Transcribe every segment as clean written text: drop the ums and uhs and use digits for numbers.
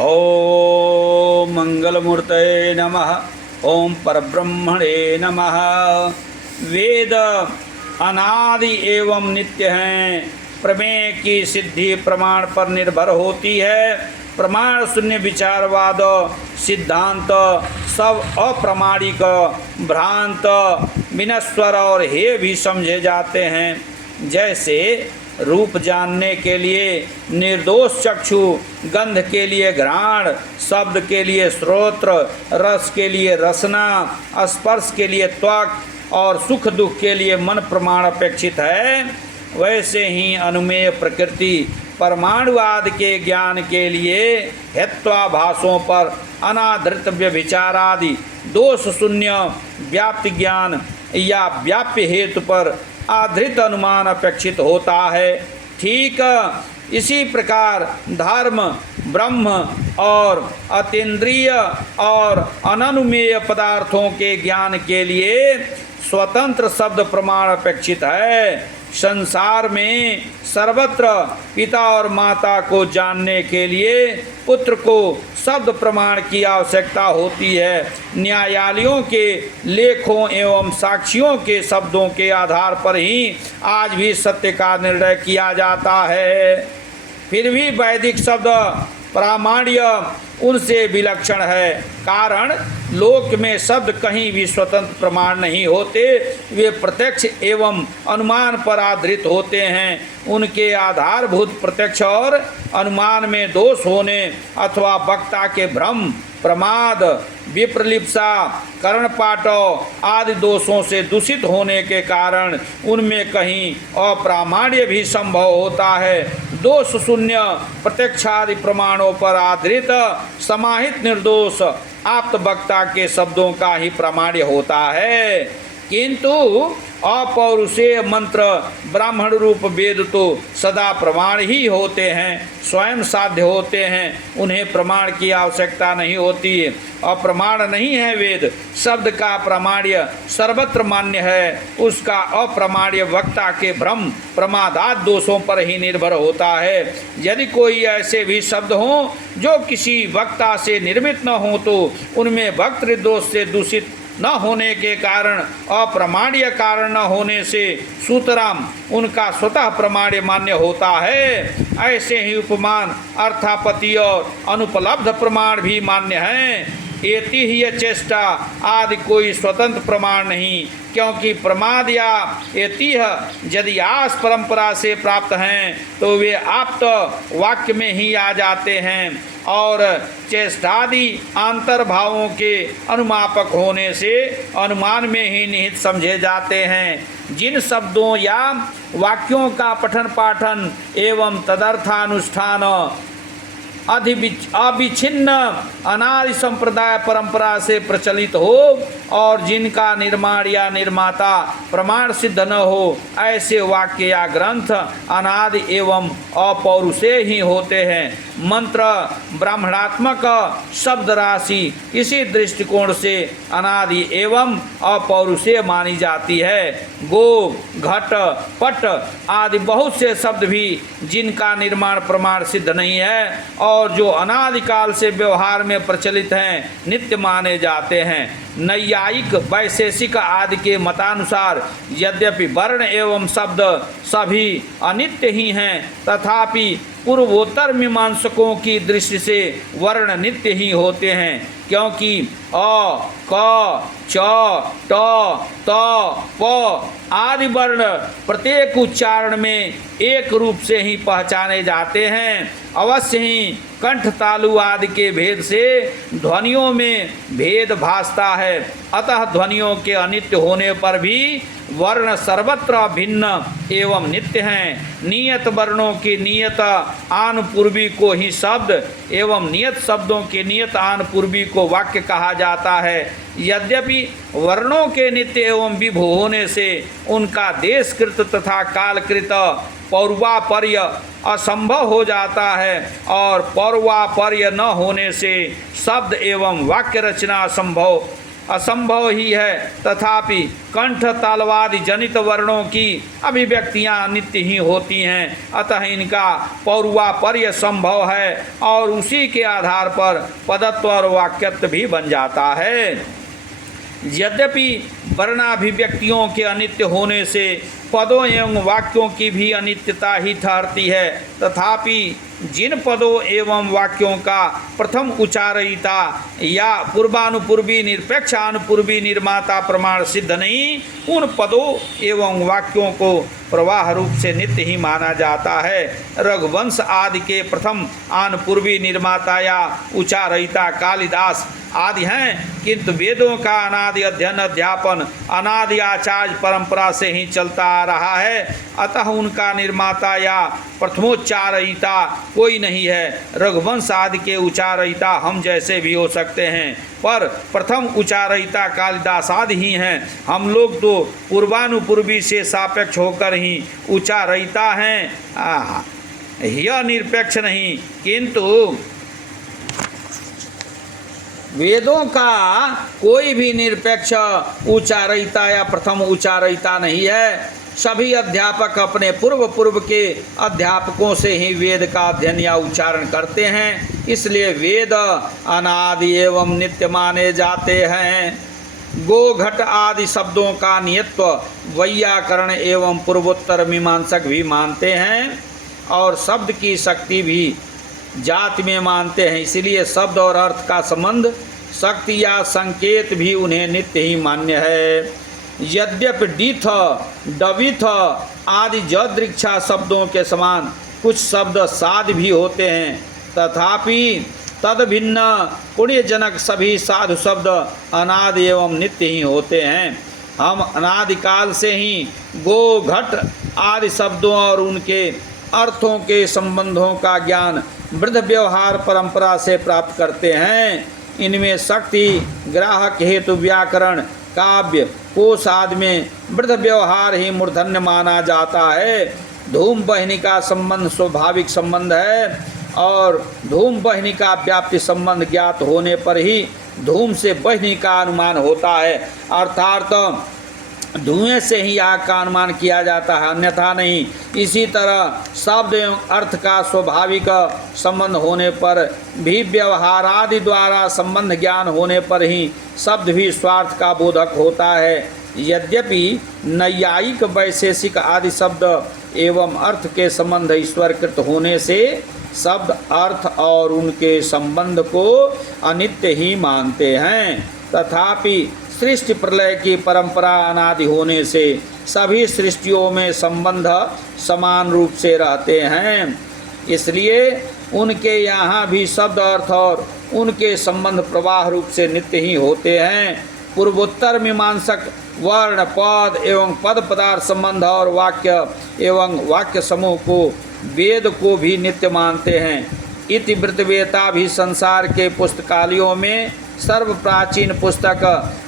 ओम मंगलमूर्तये नमः। ओम परब्रह्मणे नमः। वेद अनादि एवं नित्य हैं। प्रमेय की सिद्धि प्रमाण पर निर्भर होती है। प्रमाण शून्य विचारवाद सिद्धांत सब अप्रामाणिक, भ्रांत, विनश्वर और हे भी समझे जाते हैं। जैसे रूप जानने के लिए निर्दोष चक्षु, गंध के लिए घ्राण, शब्द के लिए श्रोत्र, रस के लिए रसना, स्पर्श के लिए त्वक और सुख दुख के लिए मन प्रमाण अपेक्षित है, वैसे ही अनुमेय प्रकृति परमाणुवाद के ज्ञान के लिए हेत्वाभासों पर अनाधृत व्यभिचारादि दोष शून्य व्याप्ति ज्ञान या व्याप्य हेतु पर आधृत अनुमान अपेक्षित होता है। ठीक इसी प्रकार धर्म, ब्रह्म और अतीन्द्रिय और अननुमेय पदार्थों के ज्ञान के लिए स्वतंत्र शब्द प्रमाण अपेक्षित है। संसार में सर्वत्र पिता और माता को जानने के लिए पुत्र को शब्द प्रमाण की आवश्यकता होती है। न्यायालयों के लेखों एवं साक्षियों के शब्दों के आधार पर ही आज भी सत्य का निर्णय किया जाता है। फिर भी वैदिक शब्द प्रामाण्य उनसे विलक्षण है। कारण लोक में शब्द कहीं भी स्वतंत्र प्रमाण नहीं होते, वे प्रत्यक्ष एवं अनुमान पर आधारित होते हैं। उनके आधारभूत प्रत्यक्ष और अनुमान में दोष होने अथवा वक्ता के भ्रम, प्रमाद, विप्रलिप्सा, कर्णपाठ आदि दोषों से दूषित होने के कारण उनमें कहीं अप्रामाण्य भी संभव होता है। दोष शून्य प्रत्यक्षादि प्रमाणों पर आधारित समाहित निर्दोष आप्त वक्ता के शब्दों का ही प्रामाण्य होता है। किंतु अपौरुषेय मंत्र ब्राह्मण रूप वेद तो सदा प्रमाण ही होते हैं, स्वयं साध्य होते हैं, उन्हें प्रमाण की आवश्यकता नहीं होती। अप्रमाण नहीं है वेद, शब्द का प्रामाण्य सर्वत्र मान्य है। उसका अप्रामाण्य वक्ता के भ्रम प्रमादात दोषों पर ही निर्भर होता है। यदि कोई ऐसे भी शब्द हों जो किसी वक्ता से निर्मित न हो तो उनमें वक्तृ दोष से दूषित न होने के कारण, अप्रमाण्य कारण न होने से सूतराम उनका स्वतः प्रमाण्य मान्य होता है। ऐसे ही उपमान, अर्थापत्ति और अनुपलब्ध प्रमाण भी मान्य हैं। एतिह्य चेष्टा आदि कोई स्वतंत्र प्रमाण नहीं, क्योंकि प्रमाद या एतिह्य यदि आस परंपरा से प्राप्त हैं तो वे आप्त वाक्य में ही आ जाते हैं और चेष्टादि आंतर्भावों के अनुमापक होने से अनुमान में ही निहित समझे जाते हैं। जिन शब्दों या वाक्यों का पठन पाठन एवं तदर्थानुष्ठान अविच्छिन्न अनादि संप्रदाय परंपरा से प्रचलित हो और जिनका निर्माण या निर्माता प्रमाण सिद्ध न हो, ऐसे वाक्य या ग्रंथ अनादि एवं अपौरुषेय ही होते हैं। मंत्र ब्राह्मणात्मक शब्द राशि इसी दृष्टिकोण से अनादि एवं अपौरुषेय मानी जाती है। गो, घट, पट आदि बहुत से शब्द भी जिनका निर्माण प्रमाण सिद्ध नहीं है और जो अनादिकाल से व्यवहार में प्रचलित हैं, नित्य माने जाते हैं। नैयायिक, वैशेषिक आदि के मतानुसार यद्यपि वर्ण एवं शब्द सभी अनित्य ही हैं, तथापि पूर्वोत्तर मीमांसकों की दृष्टि से वर्ण नित्य ही होते हैं, क्योंकि अ, क, च, ट, त, प आदि वर्ण प्रत्येक उच्चारण में एक रूप से ही पहचाने जाते हैं। अवश्य ही कंठ तालु आदि के भेद से ध्वनियों में भेद भासता है। अतः ध्वनियों के अनित्य होने पर भी वर्ण सर्वत्र भिन्न एवं नित्य हैं। नियत वर्णों की नियत आन पूर्वी को ही शब्द एवं नियत शब्दों के नियत आन पूर्वी को वाक्य कहा जाता है। यद्यपि वर्णों के नित्य एवं विभु होने से उनका देशकृत तथा कालकृत पौर्वापर्य असंभव हो जाता है और पौर्वापर्य न होने से शब्द एवं वाक्य रचना असंभव ही है, तथापि कंठ तालवादि जनित वर्णों की अभिव्यक्तियां नित्य ही होती हैं, अतः इनका पौर्वापर्य संभव है और उसी के आधार पर पदत्व और वाक्यत्व भी बन जाता है। यद्यपि वर्णाभिव्यक्तियों के अनित्य होने से पदों एवं वाक्यों की भी अनित्यता ही ठहरती है, तथापि जिन पदों एवं वाक्यों का प्रथम उच्चारयिता या पूर्वानुपूर्वी निरपेक्षानुपूर्वी निर्माता प्रमाण सिद्ध नहीं, उन पदों एवं वाक्यों को प्रवाह रूप से नित्य ही माना जाता है। रघुवंश आदि के प्रथम अनुपूर्वी निर्माता या उच्चारयिता कालिदास आदि हैं, किंतु वेदों का अनादि अध्ययन अध्यापन अनादि आचार्य परंपरा से ही चलता आ रहा है, अतः उनका निर्माता या प्रथमोच्चारयिता कोई नहीं है। रघुवंश आदि के उच्चारयिता हम जैसे भी हो सकते हैं, पर प्रथम उच्चारयिता कालिदास आदि ही हैं। हम लोग तो पूर्वानुपूर्वी से सापेक्ष होकर ही उच्चारयिता हैं, यह निरपेक्ष नहीं। किंतु वेदों का कोई भी निरपेक्ष उच्चारयिता या प्रथम उच्चारयिता नहीं है। सभी अध्यापक अपने पूर्व के अध्यापकों से ही वेद का अध्ययन या उच्चारण करते हैं, इसलिए वेद अनादि एवं नित्य माने जाते हैं। गो घट आदि शब्दों का नियत्व वैयाकरण एवं पूर्वोत्तर मीमांसक भी मानते हैं और शब्द की शक्ति भी जाति में मानते हैं, इसलिए शब्द और अर्थ का संबंध शक्ति या संकेत भी उन्हें नित्य ही मान्य है। यद्यपि डीथ डविथ आदि जदृक्षा शब्दों के समान कुछ शब्द साध भी होते हैं, तथापि तद भिन्न पुण्यजनक सभी साधु शब्द अनादि एवं नित्य ही होते हैं। हम अनादिकाल से ही गो घट आदि शब्दों और उनके अर्थों के संबंधों का ज्ञान वृद्ध व्यवहार परंपरा से प्राप्त करते हैं। इनमें शक्ति ग्राहक हेतु व्याकरण काव्य कोश आदि में वृद्ध व्यवहार ही मूर्धन्य माना जाता है। धूम बहिनी का संबंध स्वाभाविक संबंध है और धूम बहिनी का व्याप्ति संबंध ज्ञात होने पर ही धूम से बहिनी का अनुमान होता है, अर्थात धुएं से ही आग का अनुमान किया जाता है, अन्यथा नहीं। इसी तरह शब्द एवं अर्थ का स्वाभाविक संबंध होने पर भी व्यवहार आदि द्वारा संबंध ज्ञान होने पर ही शब्द भी स्वार्थ का बोधक होता है। यद्यपि नैयायिक वैशेषिक आदि शब्द एवं अर्थ के संबंध ईश्वरकृत होने से शब्द अर्थ और उनके संबंध को अनित्य ही मानते हैं, तथापि सृष्टि प्रलय की परंपरा अनादि होने से सभी सृष्टियों में संबंध समान रूप से रहते हैं, इसलिए उनके यहाँ भी शब्द अर्थ और उनके संबंध प्रवाह रूप से नित्य ही होते हैं। पूर्वोत्तर मीमांसक वर्ण पद एवं पद पदार्थ संबंध और वाक्य एवं वाक्य समूह को वेद को भी नित्य मानते हैं। इति वृत्तवेता भी संसार के पुस्तकालयों में सर्व प्राचीन पुस्तक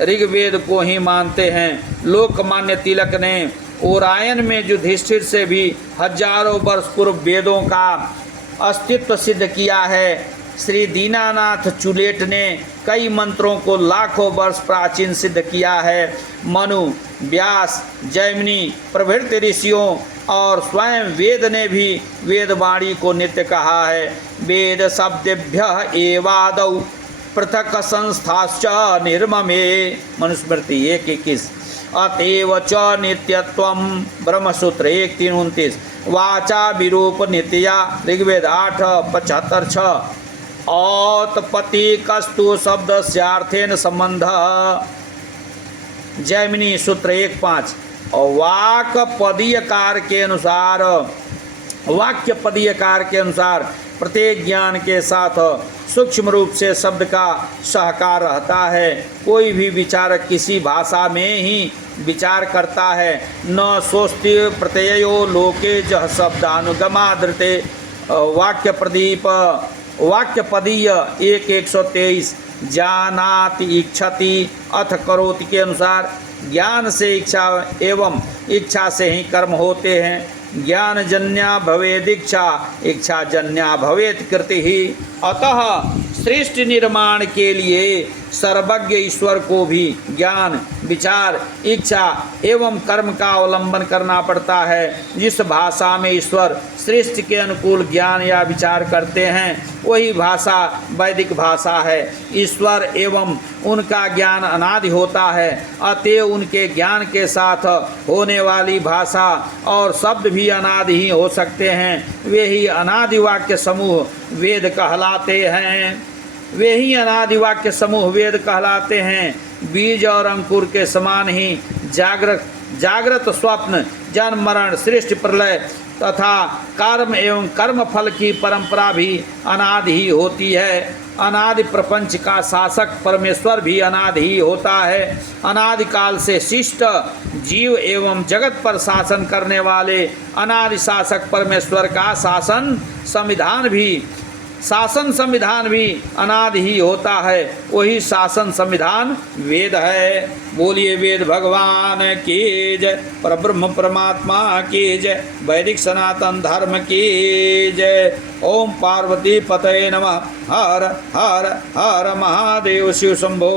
ऋग्वेद को ही मानते हैं। लोकमान्य तिलक ने ओरायन में युधिष्ठिर से भी हजारों वर्ष पूर्व वेदों का अस्तित्व सिद्ध किया है। श्री दीनानाथ चुलेट ने कई मंत्रों को लाखों वर्ष प्राचीन सिद्ध किया है। मनु व्यास जैमिनी प्रभृति ऋषियों और स्वयं वेद ने भी वेदवाणी को नित्य कहा है। वेद शब्देभ्यः एवादौ पृथक संस्थाश्च निर्ममे, मनुस्मृति 1:21। अतएव च नित्यत्वम ब्रह्मसूत्र 1:3-29। वाचा विरूप नित्या ऋग्वेद 8:75-6। औत्पत्ति कस्तु शब्द स्यार्थेन संबंध जैमिनी सूत्र 1:5। और वाक्य पदीय कार के अनुसार प्रत्येक ज्ञान के साथ सूक्ष्म रूप से शब्द का सहकार रहता है। कोई भी विचारक किसी भाषा में ही विचार करता है। न सोस्ति प्रत्ययो लोके जह शब्दानुगमादृते वाक्यपदीय 1:123। जानाति इच्छति अथ करोति के अनुसार ज्ञान से इच्छा एवं इच्छा से ही कर्म होते हैं। ज्ञानजन्या भवेदिच्छा, इच्छाजन्या भवेत् कृति ही। अतः सृष्टि निर्माण के लिए सर्वज्ञ ईश्वर को भी ज्ञान, विचार, इच्छा एवं कर्म का अवलंबन करना पड़ता है। जिस भाषा में ईश्वर सृष्टि के अनुकूल ज्ञान या विचार करते हैं वही भाषा वैदिक भाषा है। ईश्वर एवं उनका ज्ञान अनादि होता है, अतएव उनके ज्ञान के साथ होने वाली भाषा और शब्द भी अनादि ही हो सकते हैं। वे ही अनादि वाक्य समूह वेद कहलाते हैं। वे ही अनादि वाक्य समूह वेद कहलाते हैं। बीज और अंकुर के समान ही जागृत स्वप्न, जन्म मरण, सृष्टि प्रलय तथा कर्म एवं कर्म फल की परंपरा भी अनादि ही होती है। अनादि प्रपंच का शासक परमेश्वर भी अनादि ही होता है। अनादि काल से शिष्ट जीव एवं जगत पर शासन करने वाले अनादि शासक परमेश्वर का शासन संविधान भी अनादि ही होता है। वही शासन संविधान वेद है। बोलिए वेद भगवान की जय, परब्रह्म परमात्मा की जय, वैदिक सनातन धर्म की जय। ओम पार्वती पतये नमः। हर हर हर महादेव शिव शंभो।